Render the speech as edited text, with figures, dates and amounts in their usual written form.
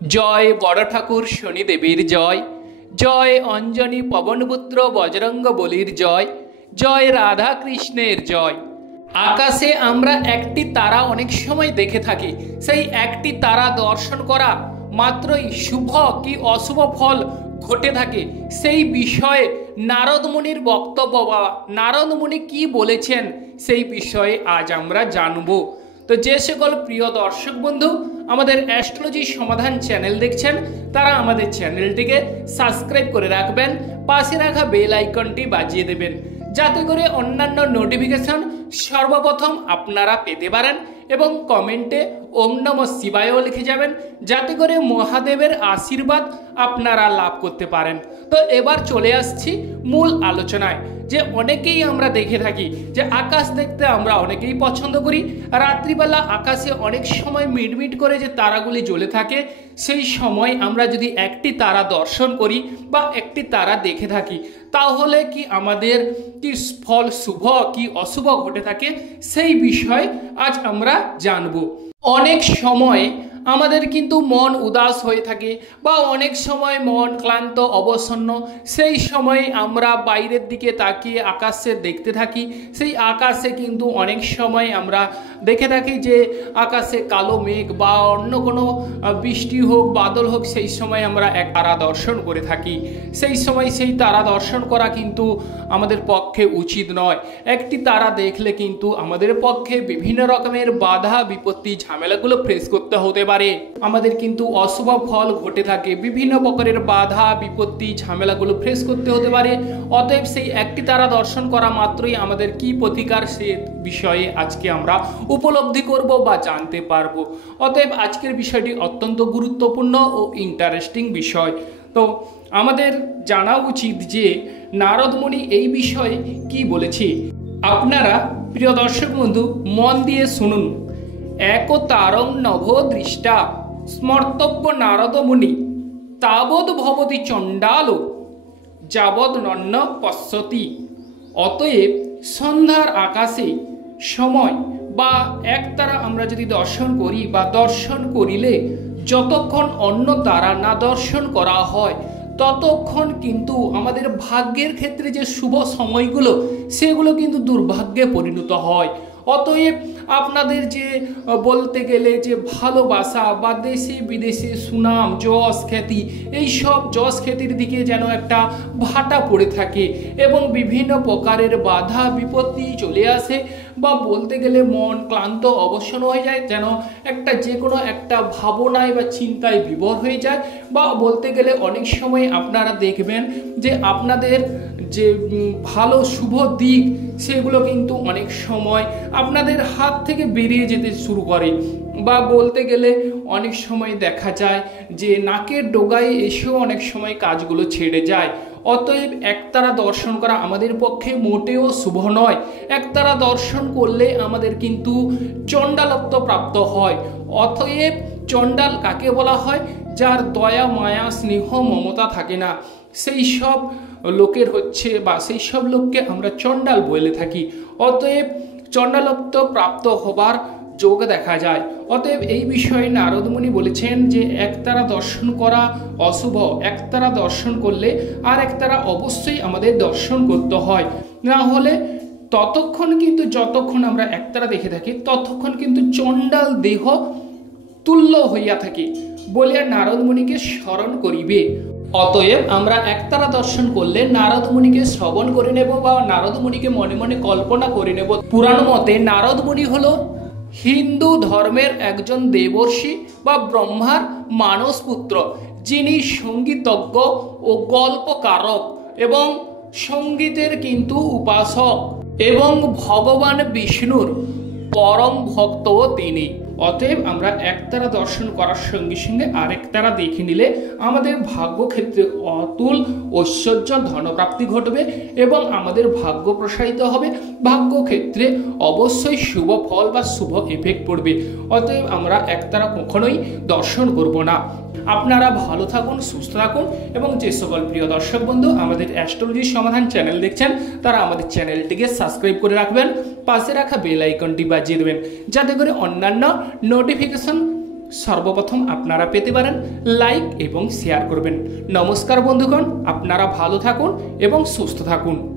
জয় বড় ঠাকুর শনিদেবীর জয়, জয় অঞ্জনী পবনপুত্র বজরঙ্গ বলির জয়, জয় রাধা কৃষ্ণের জয়। আকাশে আমরা একটি তারা অনেক সময় দেখে থাকি, সেই একটি তারা দর্শন করা মাত্রই শুভ কি অশুভ ফল ঘটে থাকে, সেই বিষয়ে নারদ মুনির বক্তব্য বা নারদ মুনি কি বলেছেন সেই বিষয়ে আজ আমরা জানব। তো যে সকল প্রিয় দর্শক বন্ধু আমাদের অ্যাস্ট্রোলজি সমাধান চ্যানেল দেখছেন তারা আমাদের চ্যানেলটিকে সাবস্ক্রাইব করে রাখবেন, পাশে রাখা বেল আইকনটি বাজিয়ে দেবেন যাতে করে অন্যান্য নোটিফিকেশন সর্বপ্রথম আপনারা পেতে পারেন, এবং কমেন্টে ওম নমঃ শিবায়ও লিখে যাবেন যাতে করে মহাদেবের আশীর্বাদ আপনারা লাভ করতে পারেন। তো এবার চলে আসছি মূল আলোচনায়। যে অনেকেই আমরা দেখে থাকি যে আকাশ দেখতে আমরা অনেকেই পছন্দ করি, রাত্রিবেলা আকাশে অনেক সময় মিটমিট করে যে তারাগুলি জ্বলে থাকে, সেই সময় আমরা যদি একটি তারা দর্শন করি বা একটি তারা দেখে থাকি তাহলে কি আমাদের কি ফল শুভ কি অশুভ ঘটে থাকে সেই বিষয়ে আজ আমরা জানব। অনেক সময় আমাদের কিন্তু মন উদাস হয়ে থাকে বা অনেক সময় মন ক্লান্ত অবসন্ন, সেই সময় আমরা বাইরের দিকে তাকিয়ে আকাশে দেখতে থাকি। সেই আকাশে কিন্তু অনেক সময় আমরা দেখে থাকি যে আকাশে কালো মেঘ বা অন্য কোনো বৃষ্টি হোক বাদল হোক, সেই সময় আমরা এক তারা দর্শন করে থাকি। সেই সময় সেই তারা দর্শন করা কিন্তু আমাদের পক্ষে উচিত নয়। একটি তারা দেখলে কিন্তু আমাদের পক্ষে বিভিন্ন রকমের বাধা বিপত্তি ঝামেলাগুলো ফেস করতে হতে পারে, আমাদের কিন্তু অশুভ ফল ঘটে থাকে, বিভিন্ন প্রকারের বাধা বিপত্তি ঝামেলাগুলো ফেস করতে হতে পারে। অতএব সেই একটি তারা দর্শন করা মাত্রই আমাদের কি প্রতিকার সে বিষয়ে আজকে আমরা উপলব্ধি করব বা জানতে পারবো। অতএব আজকের বিষয়টি অত্যন্ত গুরুত্বপূর্ণ ও ইন্টারেস্টিং বিষয়। তো আমাদের জানা উচিত যে নারদ মুনি এই বিষয়ে কি বলেছে। আপনারা প্রিয় দর্শক বন্ধু মন দিয়ে শুনুন। এক তারং নভ দৃষ্টা স্মর্তব্য নারদ মুনি তাবৎ ভবতি চণ্ডাল যাবৎ নন্ন পশ্যতি। অতএব সন্ধ্যার আকাশে সময় বা এক তারা আমরা যদি দর্শন করি বা দর্শন করিলে যতক্ষণ অন্য তারা না দর্শন করা হয় ততক্ষণ কিন্তু আমাদের ভাগ্যের ক্ষেত্রে যে শুভ সময়গুলো সেগুলো কিন্তু দুর্ভাগ্যে পরিণত হয়। অতএব আপনাদের যে বলতে গেলে যে ভালোবাসা বা দেশে বিদেশে সুনাম যশ খ্যাতি, এই সব যশ খ্যাতির দিকে যেন একটা ভাটা পড়ে থাকে এবং বিভিন্ন প্রকারের বাধা বিপত্তি চলে আসে, বা বলতে গেলে মন ক্লান্ত অবসন্ন হয়ে যায়, যেন একটা যে কোনো একটা ভাবনায় বা চিন্তায় বিভোর হয়ে যায়। বা বলতে গেলে অনেক সময় আপনারা দেখবেন যে আপনাদের যে ভালো শুভ দিক সেগুলো কিন্তু অনেক সময় আপনাদের হাত থেকে বেরিয়ে যেতে শুরু করে, বা বলতে গেলে অনেক সময় দেখা যায় যে নাকের ডোগায় এসেও অনেক সময় কাজগুলো ছেড়ে যায়। অতএব একতারা দর্শন করা আমাদের পক্ষে মোটেও শুভ নয়। একতারা দর্শন করলে আমাদের কিন্তু চণ্ডালত্ব প্রাপ্ত হয়। অতএব চণ্ডাল কাকে বলা হয়? যার দয়া মায়া স্নেহ মমতা থাকে না, সেই সব লোকের হচ্ছে বা সেই সব লোককে আমরা চণ্ডাল বলে থাকি। অতএব চণ্ডালত্ব প্রাপ্ত হবার যোগ দেখা যায়। অতএব এই বিষয়ে নারদ মুনি বলেছেন যে একতারা দর্শন করা অশুভ। একতারা দর্শন করলে আর একতারা অবশ্যই আমাদের দর্শন করতে হয়, না হলে ততক্ষণ কিন্তু যতক্ষণ আমরা একতারা দেখে থাকি ততক্ষণ কিন্তু চণ্ডাল দেহ তুল্য হইয়া থাকে বলিয়া নারদ মুনিকে স্মরণ করিবে। অতএব আমরা একতারা দর্শন করলে নারদ মুনিকে শ্রবণ করে নেব বা নারদ মুনিকে মনে মনে কল্পনা করে নেব। পুরাণ মতে নারদ মুনি হলো হিন্দু ধর্মের একজন দেবর্ষি বা ব্রহ্মার মানস পুত্র, যিনি সঙ্গীতজ্ঞ ও গল্পকারক এবং সঙ্গীতের কিন্তু উপাসক এবং ভগবান বিষ্ণুর পরম ভক্ত তিনি। অতএব আমরা একতারা দর্শন করার সঙ্গে সঙ্গে আরেক তারা দেখে নিলে আমাদের ভাগ্য ক্ষেত্রে অতুল ঐশ্বর্য ধনপ্রাপ্তি ঘটবে এবং আমাদের ভাগ্য প্রসারিত হবে। ভাগ্য ক্ষেত্রে অবশ্যই শুভ ফল বা শুভ এফেক্ট পড়বে। অতএব আমরা একতারা কখনোই দর্শন করব না। আপনারা ভালো থাকুন, সুস্থ থাকুন, এবং যে সকল প্রিয় দর্শক বন্ধু আমাদের অ্যাস্ট্রোলজি সমাধান চ্যানেল দেখছেন তারা আমাদের চ্যানেলটিকে সাবস্ক্রাইব করে রাখবেন, পাশে রাখা বেল আইকনটি বাজিয়ে দেবেন যাতে করে অন্যান্য নোটিফিকেশন সর্বপ্রথম আপনারা পেতে পারেন লাইক এবং শেয়ার করবেন। নমস্কার বন্ধুগণ, আপনারা ভালো থাকুন এবং সুস্থ থাকুন।